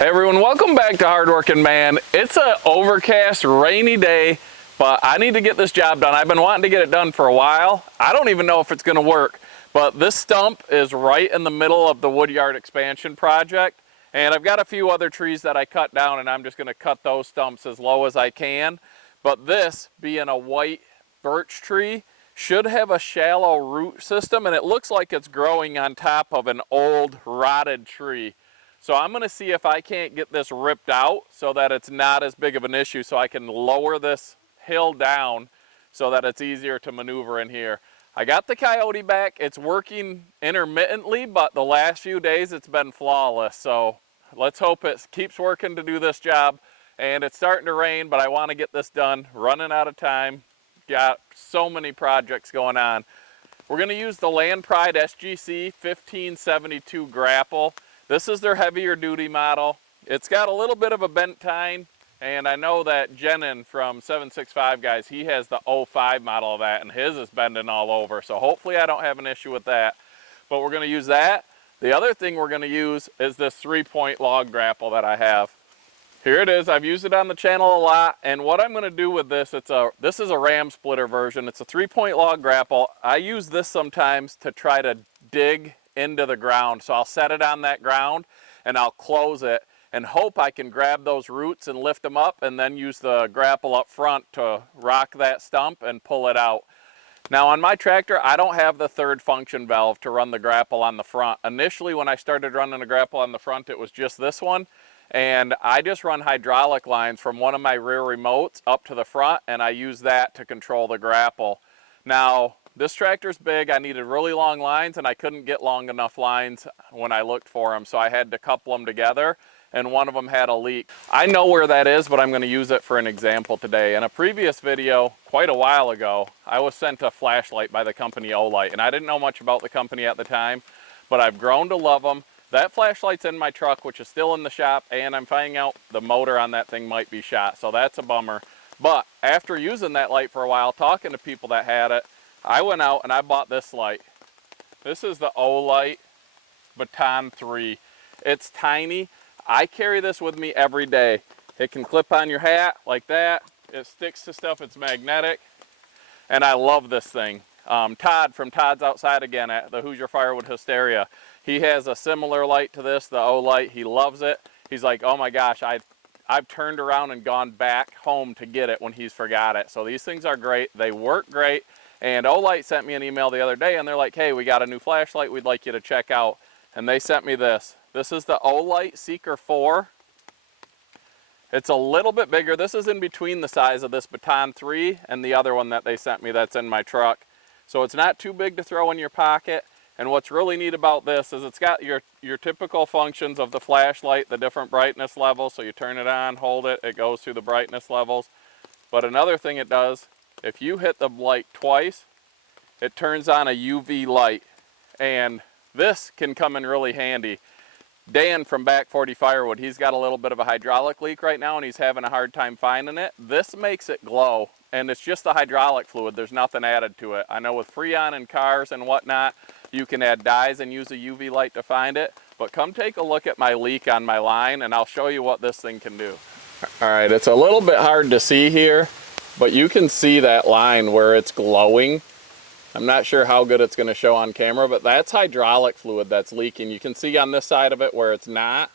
Hey everyone, welcome back to Hardworking Man. It's an overcast, rainy day, but I need to get this job done. I've been wanting to get it done for a while. I don't even know if it's gonna work, but this stump is right in the middle of the woodyard expansion project, and I've got a few other trees that I cut down, and I'm just gonna cut those stumps as low as I can. But this, being a white birch tree, should have a shallow root system, and it looks like it's growing on top of an old rotted tree. So I'm gonna see if I can't get this ripped out so that it's not as big of an issue, so I can lower this hill down so that it's easier to maneuver in here. I got the coyote back. It's working intermittently, but the last few days it's been flawless. So let's hope it keeps working to do this job. And it's starting to rain, but I wanna get this done. Running out of time. Got so many projects going on. We're gonna use the Land Pride SGC 1572 grapple. This is their heavier duty model. It's got a little bit of a bent tine, and I know that Jenin from 765 Guys, he has the 05 model of that, and his is bending all over. So hopefully I don't have an issue with that, but we're gonna use that. The other thing we're gonna use is this 3-point log grapple that I have. Here it is. I've used it on the channel a lot, and what I'm gonna do with this, this is a ram splitter version. It's a 3-point log grapple. I use this sometimes to try to dig into the ground. So I'll set it on that ground and I'll close it and hope I can grab those roots and lift them up, and then use the grapple up front to rock that stump and pull it out. Now on my tractor, I don't have the third function valve to run the grapple on the front. Initially when I started running a grapple on the front, it was just this one, and I just run hydraulic lines from one of my rear remotes up to the front, and I use that to control the grapple. Now this tractor's big. I needed really long lines, and I couldn't get long enough lines when I looked for them, so I had to couple them together, and one of them had a leak. I know where that is, but I'm going to use it for an example today. In a previous video, quite a while ago, I was sent a flashlight by the company Olight, and I didn't know much about the company at the time, but I've grown to love them. That flashlight's in my truck, which is still in the shop, and I'm finding out the motor on that thing might be shot, so that's a bummer. But after using that light for a while, talking to people that had it, I went out and I bought this light. This is the Olight Baton 3. It's tiny. I carry this with me every day. It can clip on your hat like that. It sticks to stuff. It's magnetic. And I love this thing. Todd from Todd's Outside Again at the Hoosier Firewood Hysteria, he has a similar light to this, the Olight. He loves it. He's like, oh my gosh, I've turned around and gone back home to get it when he's forgot it. So these things are great. They work great. And Olight sent me an email the other day, and they're like, hey, we got a new flashlight we'd like you to check out. And they sent me this. This is the Olight Seeker 4. It's a little bit bigger. This is in between the size of this Baton 3 and the other one that they sent me that's in my truck. So it's not too big to throw in your pocket. And what's really neat about this is it's got your typical functions of the flashlight, the different brightness levels. So you turn it on, hold it, it goes through the brightness levels. But another thing it does, if you hit the light twice, it turns on a UV light, and this can come in really handy. Dan from Back 40 Firewood, he's got a little bit of a hydraulic leak right now, and he's having a hard time finding it. This makes it glow, and it's just the hydraulic fluid. There's nothing added to it. I know with Freon and cars and whatnot, you can add dyes and use a UV light to find it, but come take a look at my leak on my line, and I'll show you what this thing can do. All right, it's a little bit hard to see here, but you can see that line where it's glowing. I'm not sure how good it's going to show on camera, but that's hydraulic fluid that's leaking. You can see on this side of it where it's not.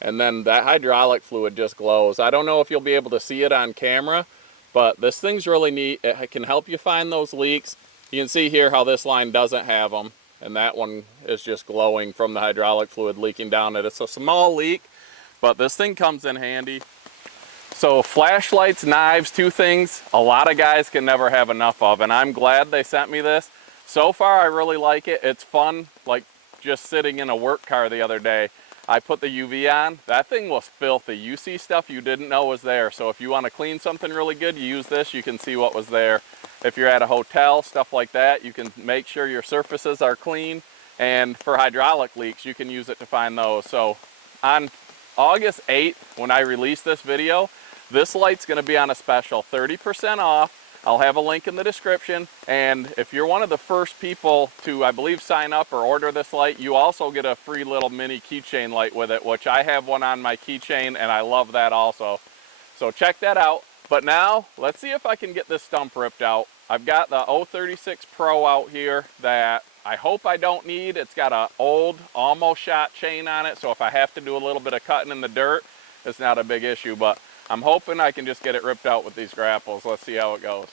And then that hydraulic fluid just glows. I don't know if you'll be able to see it on camera, but this thing's really neat. It can help you find those leaks. You can see here how this line doesn't have them, and that one is just glowing from the hydraulic fluid leaking down it. It's a small leak, but this thing comes in handy. So flashlights, knives, two things a lot of guys can never have enough of, and I'm glad they sent me this. So far I really like it. It's fun, like just sitting in a work car the other day. I put the UV on. That thing was filthy. You see stuff you didn't know was there. So if you want to clean something really good, you use this, you can see what was there. If you're at a hotel, stuff like that, you can make sure your surfaces are clean. And for hydraulic leaks, you can use it to find those. So on August 8th, when I release this video, this light's going to be on a special 30% off I'll have a link in the description. And if you're one of the first people to, I believe, sign up or order this light, you also get a free little mini keychain light with it, which I have one on my keychain and I love that also. So check that out. But now let's see if I can get this stump ripped out. I've got the 036 Pro out here that I hope I don't need. It's got an old, almost shot chain on it, so if I have to do a little bit of cutting in the dirt, it's not a big issue, but I'm hoping I can just get it ripped out with these grapples. Let's see how it goes.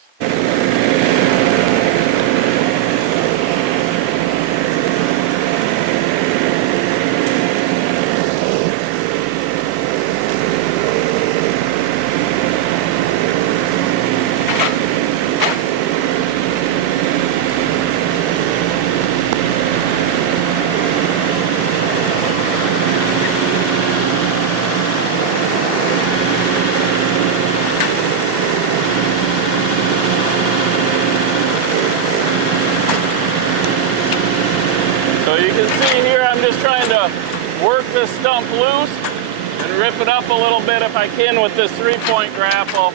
So you can see here, I'm just trying to work this stump loose and rip it up a little bit if I can with this 3-point grapple.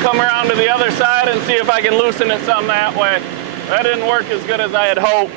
Come around to the other side and see if I can loosen it some that way. That didn't work as good as I had hoped.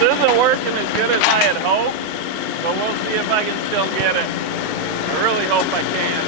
This isn't working as good as I had hoped, but we'll see if I can still get it. I really hope I can.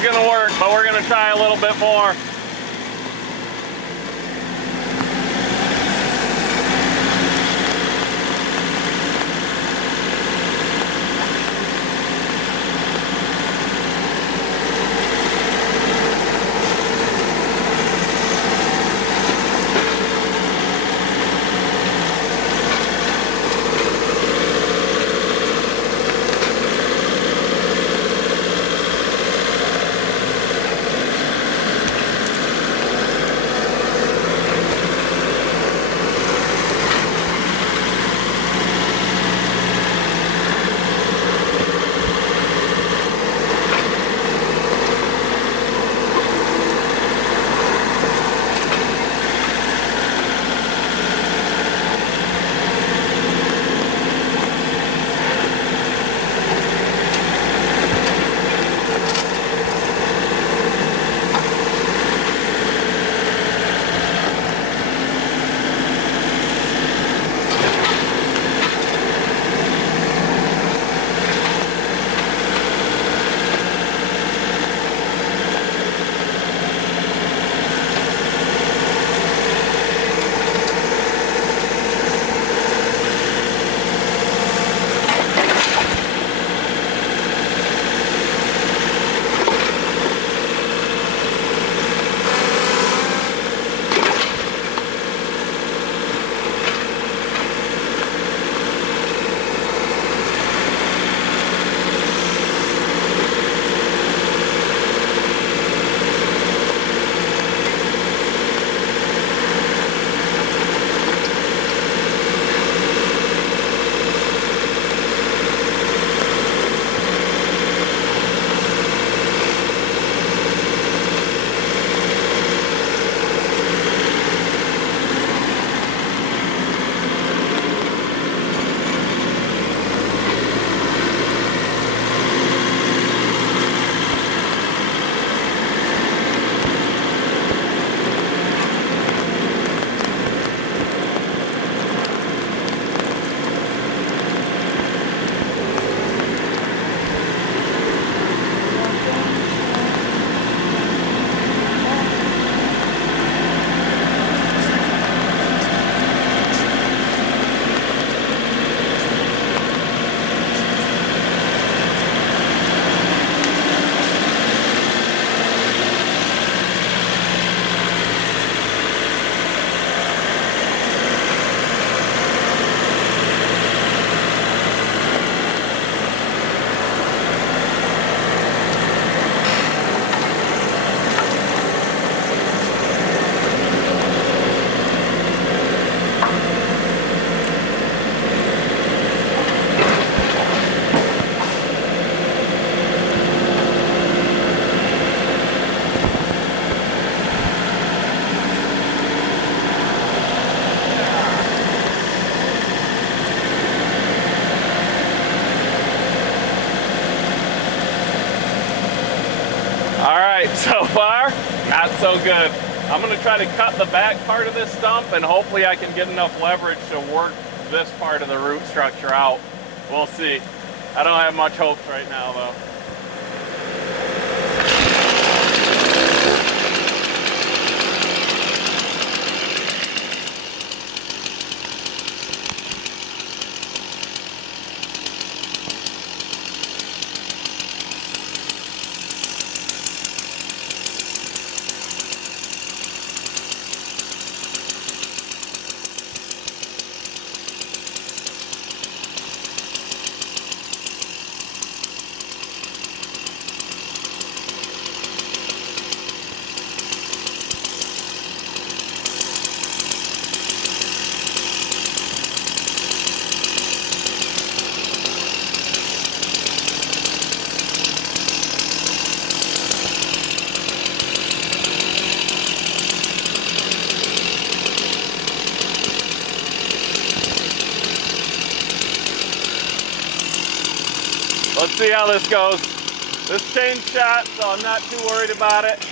is gonna work, but we're gonna try a little bit more. So far, not so good. I'm gonna try to cut the back part of this stump and hopefully I can get enough leverage to work this part of the root structure out. We'll see. I don't have much hopes right now though. Let's see how this goes. This chain's shot, so I'm not too worried about it.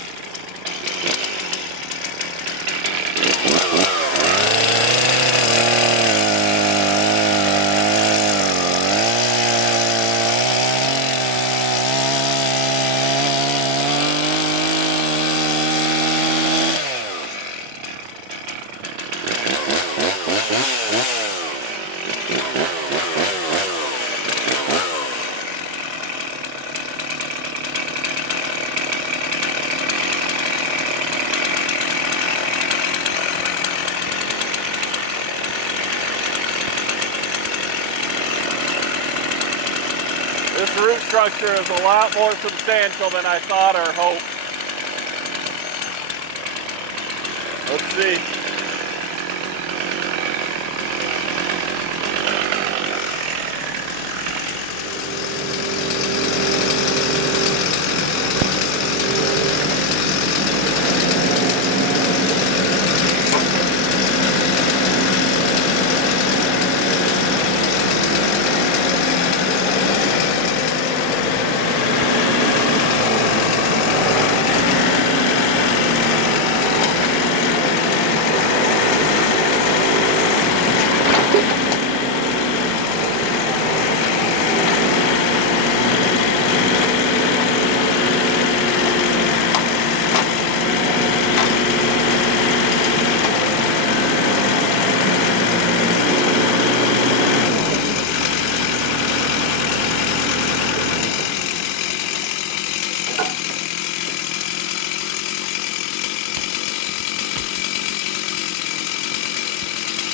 structure is a lot more substantial than I thought or hoped. Let's see.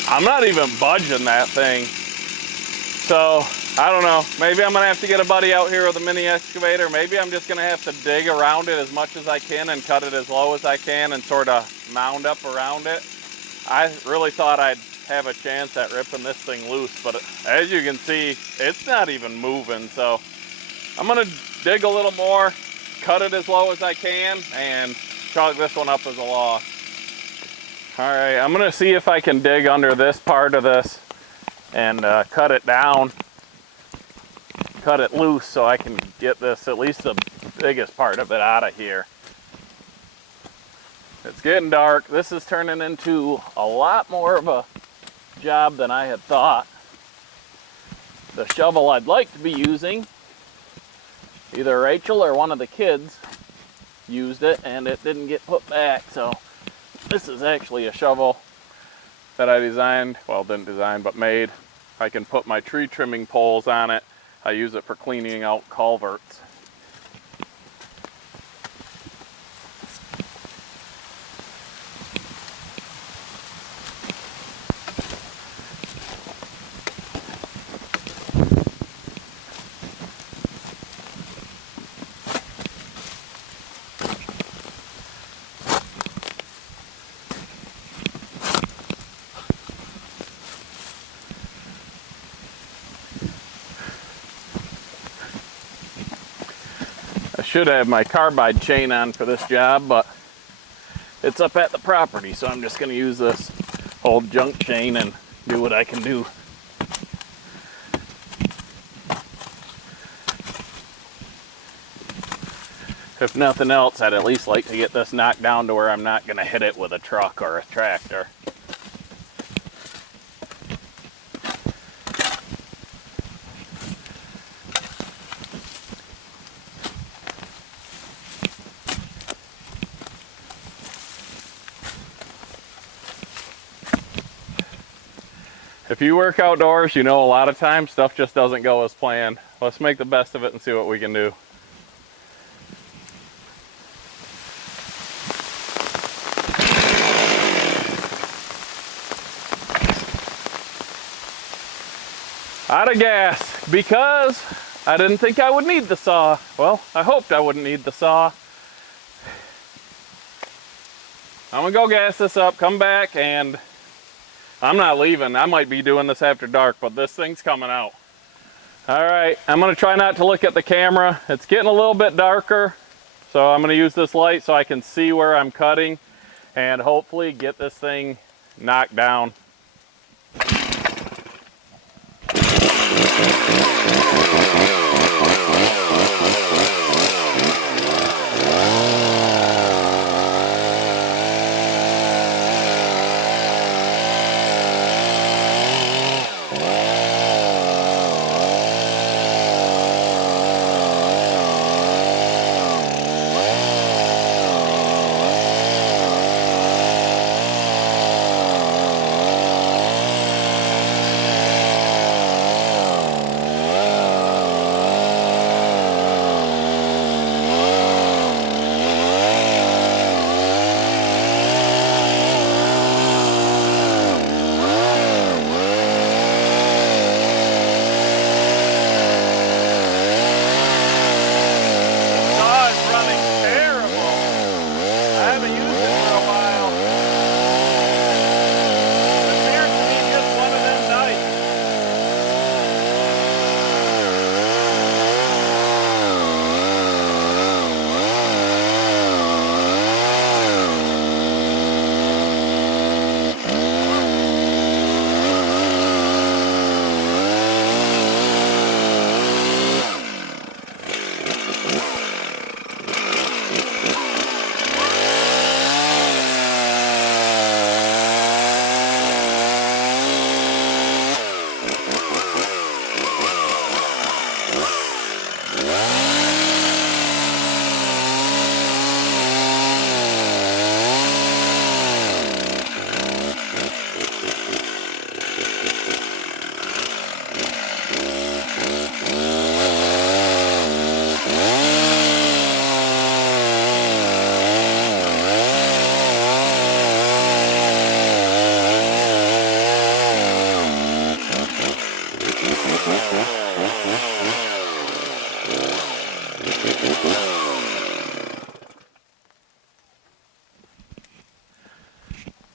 I'm not even budging that thing. So, I don't know. Maybe I'm gonna have to get a buddy out here with a mini excavator. Maybe I'm just gonna have to dig around it as much as I can and cut it as low as I can and sort of mound up around it. I really thought I'd have a chance at ripping this thing loose, but as you can see, it's not even moving. So, I'm gonna dig a little more, cut it as low as I can, and chalk this one up as a loss. All right, I'm gonna see if I can dig under this part of this and cut it down, cut it loose so I can get this, at least the biggest part of it, out of here. It's getting dark. This is turning into a lot more of a job than I had thought. The shovel I'd like to be using, either Rachel or one of the kids used it and it didn't get put back, so this is actually a shovel that I designed, well, didn't design, but made. I can put my tree trimming poles on it. I use it for cleaning out culverts. Should have my carbide chain on for this job, but it's up at the property, so I'm just going to use this old junk chain and do what I can do. If nothing else, I'd at least like to get this knocked down to where I'm not going to hit it with a truck or a tractor. If you work outdoors, you know a lot of times stuff just doesn't go as planned. Let's make the best of it and see what we can do. Out of gas, because I didn't think I would need the saw. Well, I hoped I wouldn't need the saw. I'm gonna go gas this up, come back, and I'm not leaving. I might be doing this after dark, but this thing's coming out. All right, I'm gonna try not to look at the camera. It's getting a little bit darker, so I'm gonna use this light so I can see where I'm cutting and hopefully get this thing knocked down.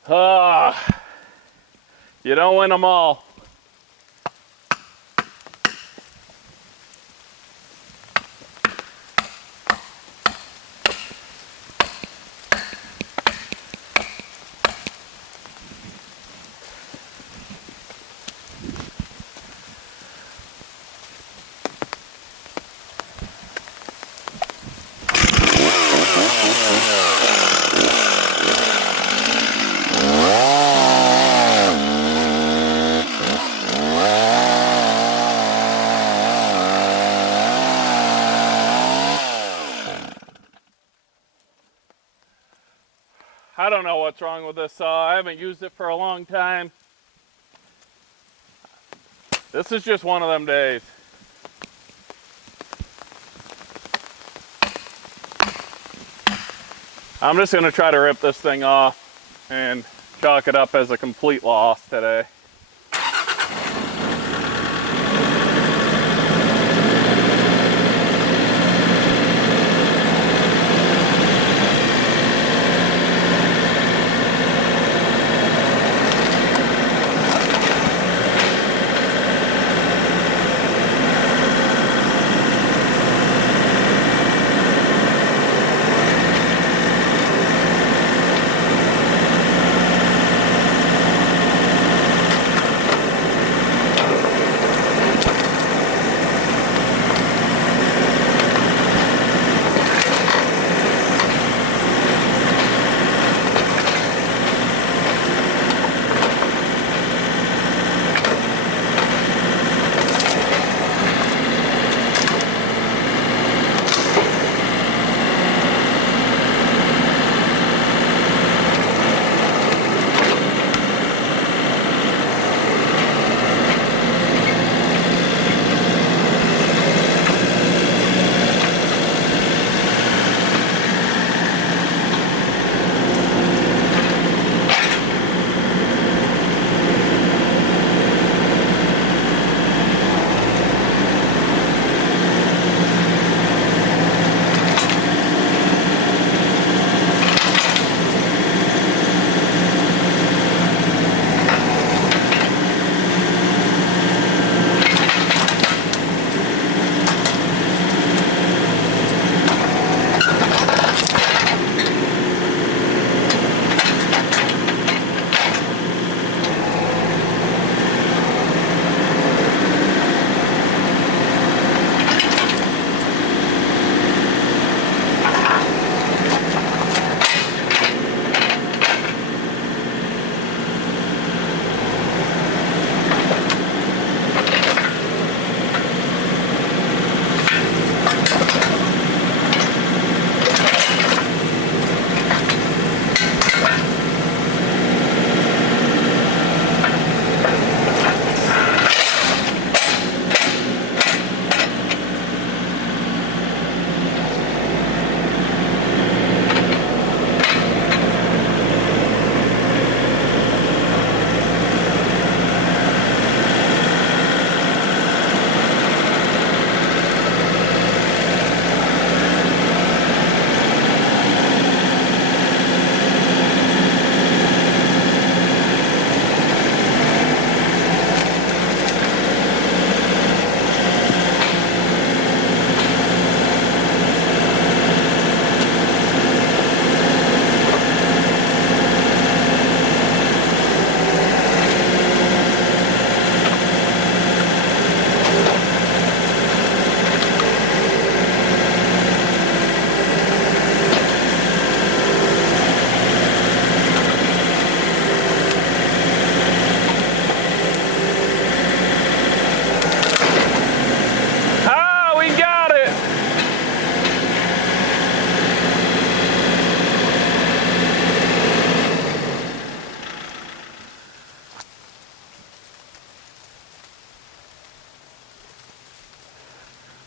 You don't win them all. I don't know what's wrong with this saw. I haven't used it for a long time. This is just one of them days. I'm just gonna try to rip this thing off and chalk it up as a complete loss today.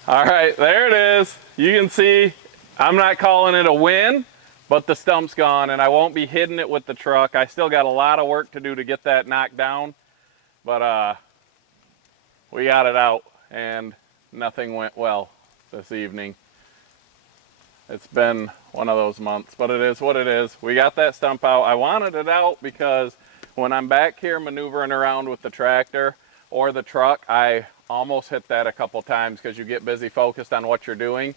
All right, there it is. You can see I'm not calling it a win, but the stump's gone and I won't be hitting it with the truck. I still got a lot of work to do to get that knocked down, but we got it out and nothing went well this evening. It's been one of those months, but it is what it is. We got that stump out. I wanted it out because when I'm back here maneuvering around with the tractor or the truck, I almost hit that a couple times because you get busy focused on what you're doing.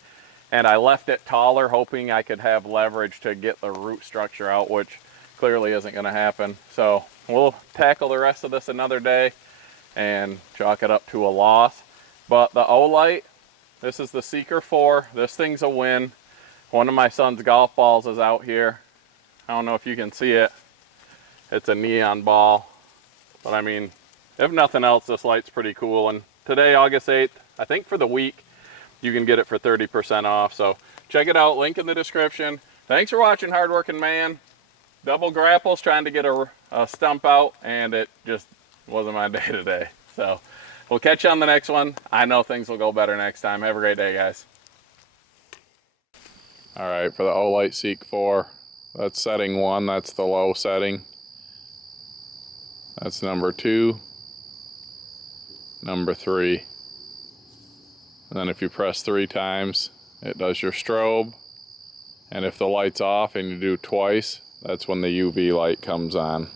And I left it taller hoping I could have leverage to get the root structure out, which clearly isn't going to happen. So we'll tackle the rest of this another day and chalk it up to a loss. But the Olight, this is the Seeker 4. This thing's a win. One of my son's golf balls is out here. I don't know if you can see it. It's a neon ball. But I mean, if nothing else, this light's pretty cool. And today, August 8th, I think for the week, you can get it for 30% off. So check it out, link in the description. Thanks for watching, hardworking man. Double grapples trying to get a stump out, and it just wasn't my day today. So we'll catch you on the next one. I know things will go better next time. Have a great day, guys. All right, for the Olight Seek 4, that's setting 1. That's the low setting. That's number 2, number 3. And then if you press 3 times, it does your strobe. And if the light's off and you do twice, that's when the UV light comes on.